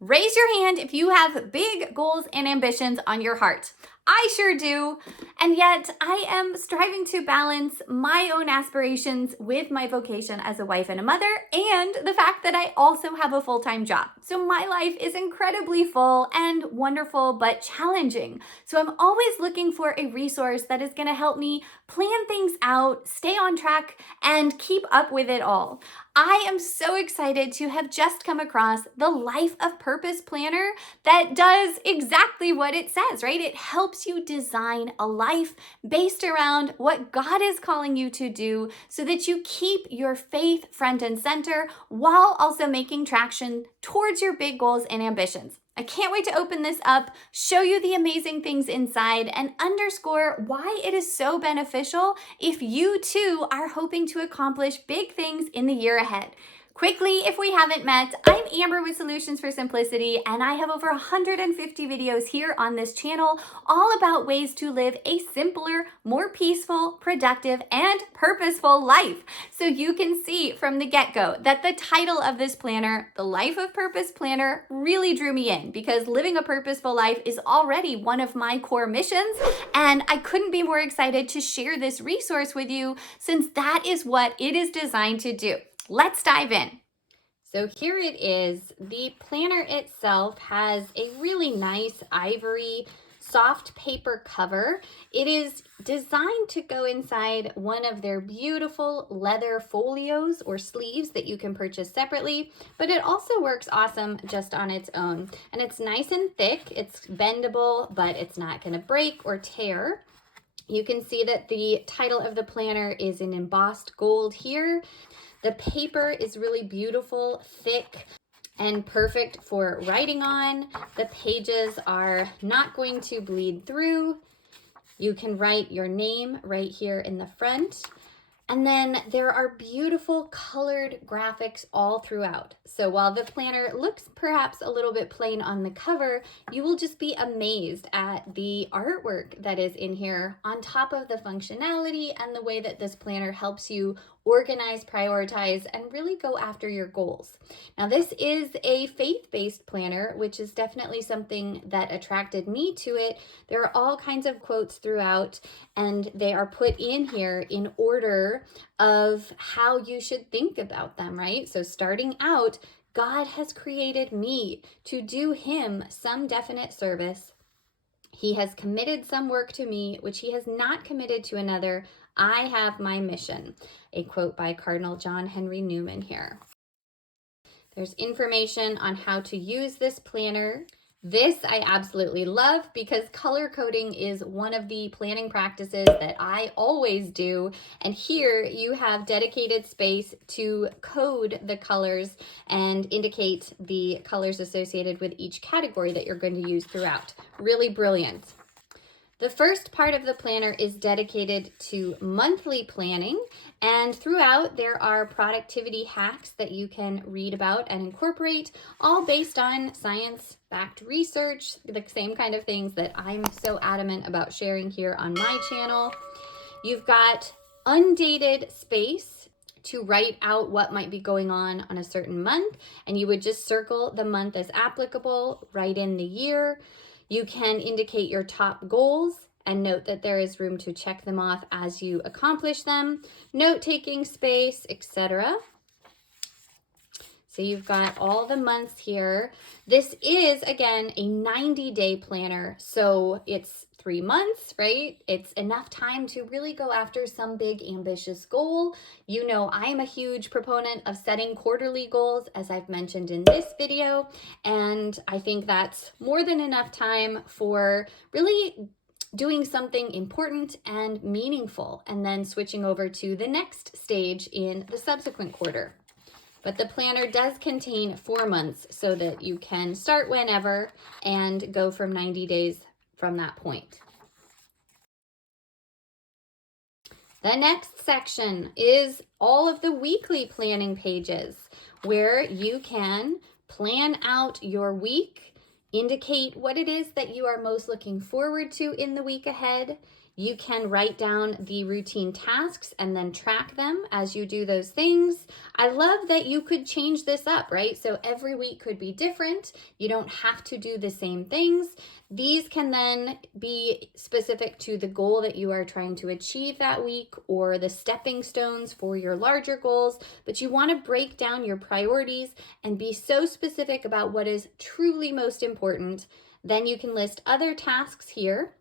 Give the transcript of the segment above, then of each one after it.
Raise your hand if you have big goals and ambitions on your heart. I sure do. And yet I am striving to balance my own aspirations with my vocation as a wife and a mother, and the fact that I also have a full-time job. So my life is incredibly full and wonderful, but challenging. So I'm always looking for a resource that is going to help me plan things out, stay on track, and keep up with it all. I am so excited to have just come across the Life of Purpose Planner that does exactly what it says, right? It helps you design a life based around what God is calling you to do so that you keep your faith front and center while also making traction towards your big goals and ambitions. I can't wait to open this up, show you the amazing things inside, and underscore why it is so beneficial if you too are hoping to accomplish big things in the year ahead. Quickly, if we haven't met, I'm Amber with Solutions for Simplicity, and I have over 150 videos here on this channel all about ways to live a simpler, more peaceful, productive, and purposeful life. So you can see from the get-go that the title of this planner, the Life of Purpose Planner, really drew me in because living a purposeful life is already one of my core missions, and I couldn't be more excited to share this resource with you since that is what it is designed to do. Let's dive in. So here it is. The planner itself has a really nice ivory soft paper cover. It is designed to go inside one of their beautiful leather folios or sleeves that you can purchase separately, but it also works awesome just on its own. And it's nice and thick. It's bendable, but it's not going to break or tear. You can see that the title of the planner is in embossed gold here. The paper is really beautiful, thick, and perfect for writing on. The pages are not going to bleed through. You can write your name right here in the front. And then there are beautiful colored graphics all throughout. So while the planner looks perhaps a little bit plain on the cover, you will just be amazed at the artwork that is in here on top of the functionality and the way that this planner helps you organize, prioritize, and really go after your goals. Now, this is a faith-based planner, which is definitely something that attracted me to it. There are all kinds of quotes throughout, and they are put in here in order of how you should think about them, right? So starting out, God has created me to do him some definite service. He has committed some work to me, which he has not committed to another. I have my mission. A quote by Cardinal John Henry Newman here. There's information on how to use this planner. This I absolutely love because color coding is one of the planning practices that I always do. And here you have dedicated space to code the colors and indicate the colors associated with each category that you're going to use throughout. Really brilliant. The first part of the planner is dedicated to monthly planning, and throughout there are productivity hacks that you can read about and incorporate, all based on science-backed research, the same kind of things that I'm so adamant about sharing here on my channel. You've got undated space to write out what might be going on a certain month, and you would just circle the month as applicable, write in the year. You can indicate your top goals and note that there is room to check them off as you accomplish them, note-taking space, etc. So you've got all the months here. This is, again, a 90-day planner, so it's 3 months, right? It's enough time to really go after some big ambitious goal. You know, I am a huge proponent of setting quarterly goals, as I've mentioned in this video, and I think that's more than enough time for really doing something important and meaningful, and then switching over to the next stage in the subsequent quarter. But the planner does contain 4 months so that you can start whenever and go from 90 days from that point. The next section is all of the weekly planning pages where you can plan out your week, indicate what it is that you are most looking forward to in the week ahead. You can write down the routine tasks and then track them as you do those things. I love that you could change this up, right? So every week could be different. You don't have to do the same things. These can then be specific to the goal that you are trying to achieve that week or the stepping stones for your larger goals, but you want to break down your priorities and be so specific about what is truly most important. Then you can list other tasks here.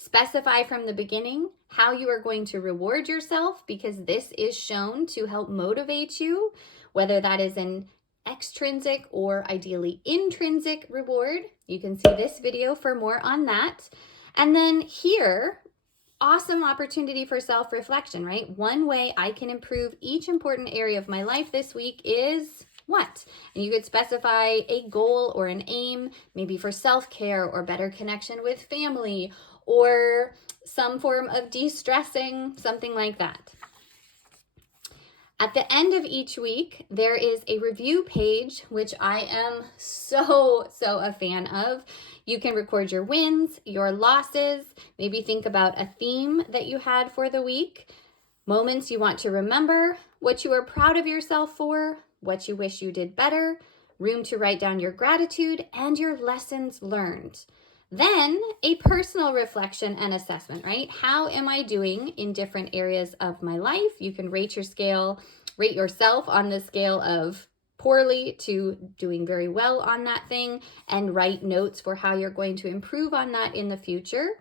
Specify from the beginning how you are going to reward yourself, because this is shown to help motivate you, whether that is an extrinsic or ideally intrinsic reward. You can see this video for more on that. And then here, awesome opportunity for self-reflection, right? One way I can improve each important area of my life this week is what? And you could specify a goal or an aim, maybe for self-care or better connection with family, or some form of de-stressing, something like that. At the end of each week, there is a review page, which I am so a fan of. You can record your wins, your losses, maybe think about a theme that you had for the week, moments you want to remember, what you are proud of yourself for, what you wish you did better, room to write down your gratitude, and your lessons learned. Then a personal reflection and assessment, right? How am I doing in different areas of my life? You can rate yourself on the scale of poorly to doing very well on that thing, and write notes for how you're going to improve on that in the future.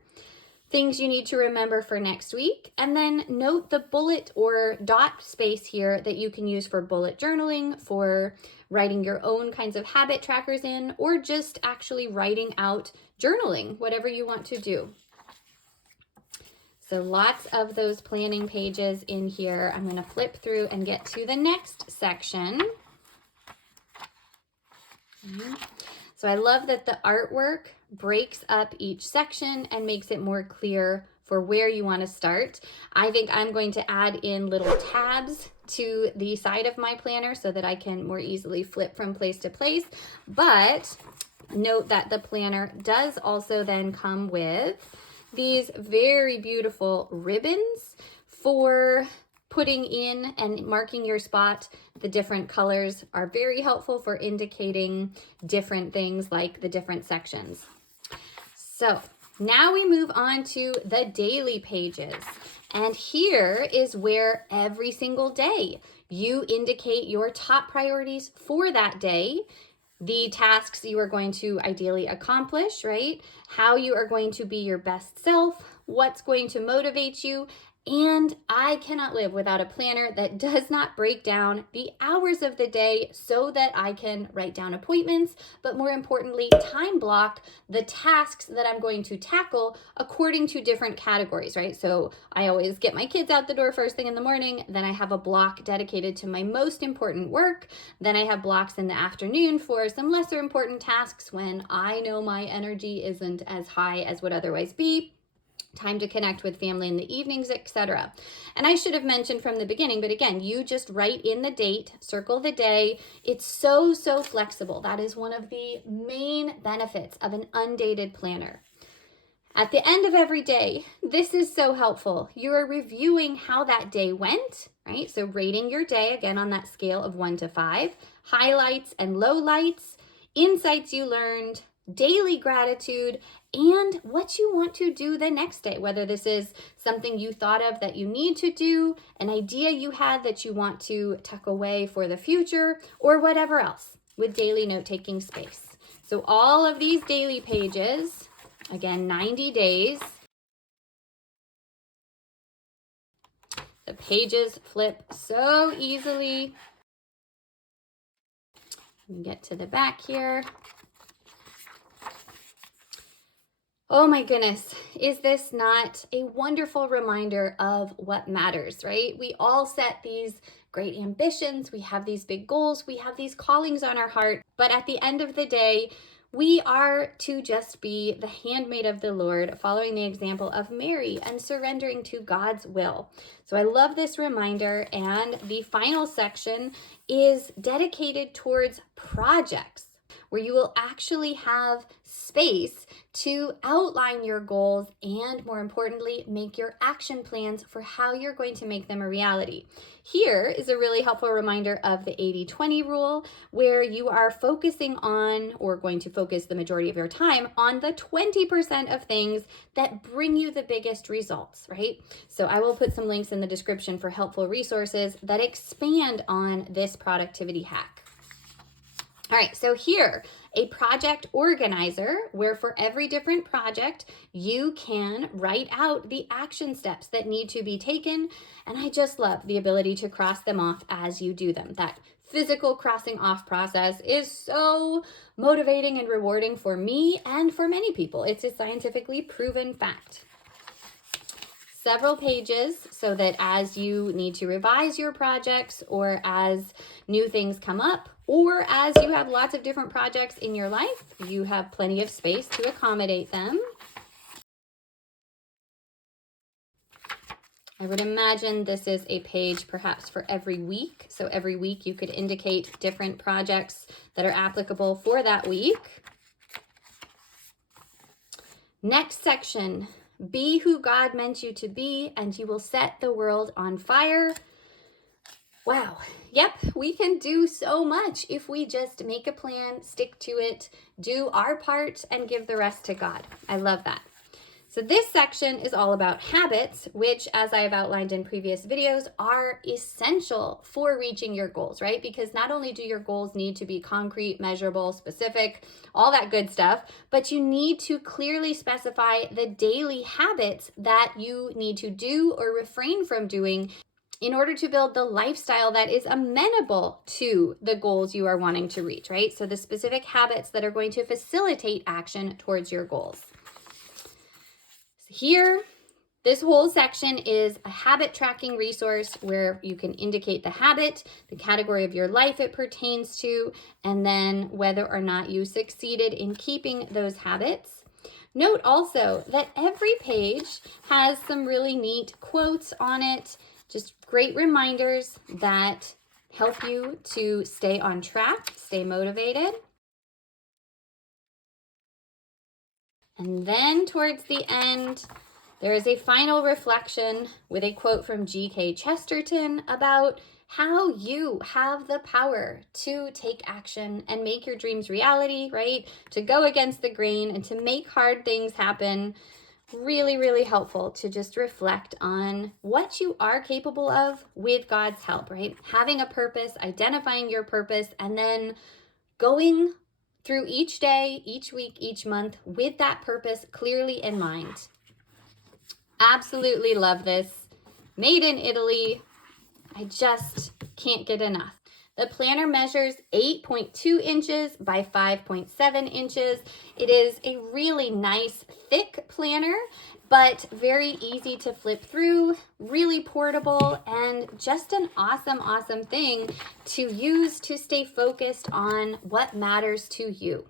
Things you need to remember for next week, and then note the bullet or dot space here that you can use for bullet journaling, for writing your own kinds of habit trackers in, or just actually writing out journaling, whatever you want to do. So lots of those planning pages in here. I'm going to flip through and get to the next section. So I love that the artwork breaks up each section and makes it more clear for where you want to start. I think I'm going to add in little tabs to the side of my planner so that I can more easily flip from place to place. But note that the planner does also then come with these very beautiful ribbons for putting in and marking your spot. The different colors are very helpful for indicating different things like the different sections. So now we move on to the daily pages. And here is where every single day you indicate your top priorities for that day, the tasks you are going to ideally accomplish, right? How you are going to be your best self, what's going to motivate you. And I cannot live without a planner that does not break down the hours of the day so that I can write down appointments, but more importantly, time block the tasks that I'm going to tackle according to different categories, right? So I always get my kids out the door first thing in the morning, then I have a block dedicated to my most important work, then I have blocks in the afternoon for some lesser important tasks when I know my energy isn't as high as would otherwise be. Time to connect with family in the evenings, etc. And I should have mentioned from the beginning, but again, you just write in the date, circle the day. It's so flexible. That is one of the main benefits of an undated planner. At the end of every day, this is so helpful. You are reviewing how that day went, right? So rating your day, again, on that scale of 1 to 5, highlights and lowlights, insights you learned, daily gratitude, and what you want to do the next day, whether this is something you thought of that you need to do, an idea you had that you want to tuck away for the future, or whatever else with daily note-taking space. So all of these daily pages, again, 90 days. The pages flip so easily. Let me get to the back here. Oh my goodness, is this not a wonderful reminder of what matters, right? We all set these great ambitions, we have these big goals, we have these callings on our heart, but at the end of the day, we are to just be the handmaid of the Lord, following the example of Mary and surrendering to God's will. So I love this reminder, and the final section is dedicated towards projects. where you will actually have space to outline your goals and, more importantly, make your action plans for how you're going to make them a reality. Here is a really helpful reminder of the 80-20 rule, where you are focusing on, or going to focus the majority of your time on, the 20% of things that bring you the biggest results, right? So I will put some links in the description for helpful resources that expand on this productivity hack. All right, so here, a project organizer, where for every different project, you can write out the action steps that need to be taken. And I just love the ability to cross them off as you do them. That physical crossing off process is so motivating and rewarding for me and for many people. It's a scientifically proven fact. Several pages so that as you need to revise your projects, or as new things come up, or as you have lots of different projects in your life, you have plenty of space to accommodate them. I would imagine this is a page perhaps for every week. So every week you could indicate different projects that are applicable for that week. Next section. Be who God meant you to be, and you will set the world on fire. Wow. Yep, we can do so much if we just make a plan, stick to it, do our part, and give the rest to God. I love that. So this section is all about habits, which, as I have outlined in previous videos, are essential for reaching your goals, right? Because not only do your goals need to be concrete, measurable, specific, all that good stuff, but you need to clearly specify the daily habits that you need to do or refrain from doing in order to build the lifestyle that is amenable to the goals you are wanting to reach, right? So the specific habits that are going to facilitate action towards your goals. Here, this whole section is a habit tracking resource where you can indicate the habit, the category of your life it pertains to, and then whether or not you succeeded in keeping those habits. Note also that every page has some really neat quotes on it, just great reminders that help you to stay on track, stay motivated. And then towards the end, there is a final reflection with a quote from G.K. Chesterton about how you have the power to take action and make your dreams reality, right? To go against the grain and to make hard things happen. Really, really helpful to just reflect on what you are capable of with God's help, right? Having a purpose, identifying your purpose, and then going through each day, each week, each month with that purpose clearly in mind. Absolutely love this. Made in Italy. I just can't get enough. The planner measures 8.2 inches by 5.7 inches. It is a really nice, thick planner, but very easy to flip through, really portable, and just an awesome, awesome thing to use to stay focused on what matters to you.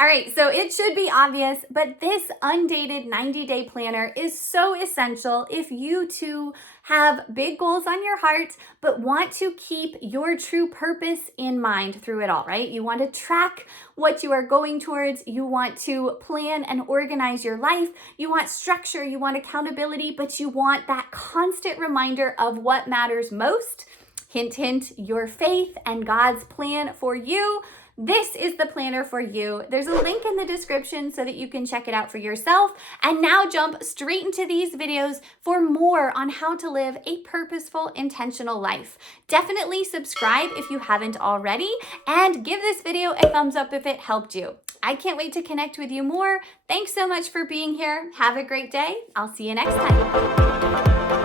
All right, so it should be obvious, but this undated 90-day planner is so essential if you too have big goals on your heart, but want to keep your true purpose in mind through it all, right? You want to track what you are going towards. You want to plan and organize your life. You want structure, you want accountability, but you want that constant reminder of what matters most. Hint, hint, your faith and God's plan for you. This is the planner for you. There's a link in the description so that you can check it out for yourself. And now jump straight into these videos for more on how to live a purposeful, intentional life. Definitely subscribe if you haven't already, and give this video a thumbs up if it helped you. I can't wait to connect with you more. Thanks so much for being here. Have a great day. I'll see you next time.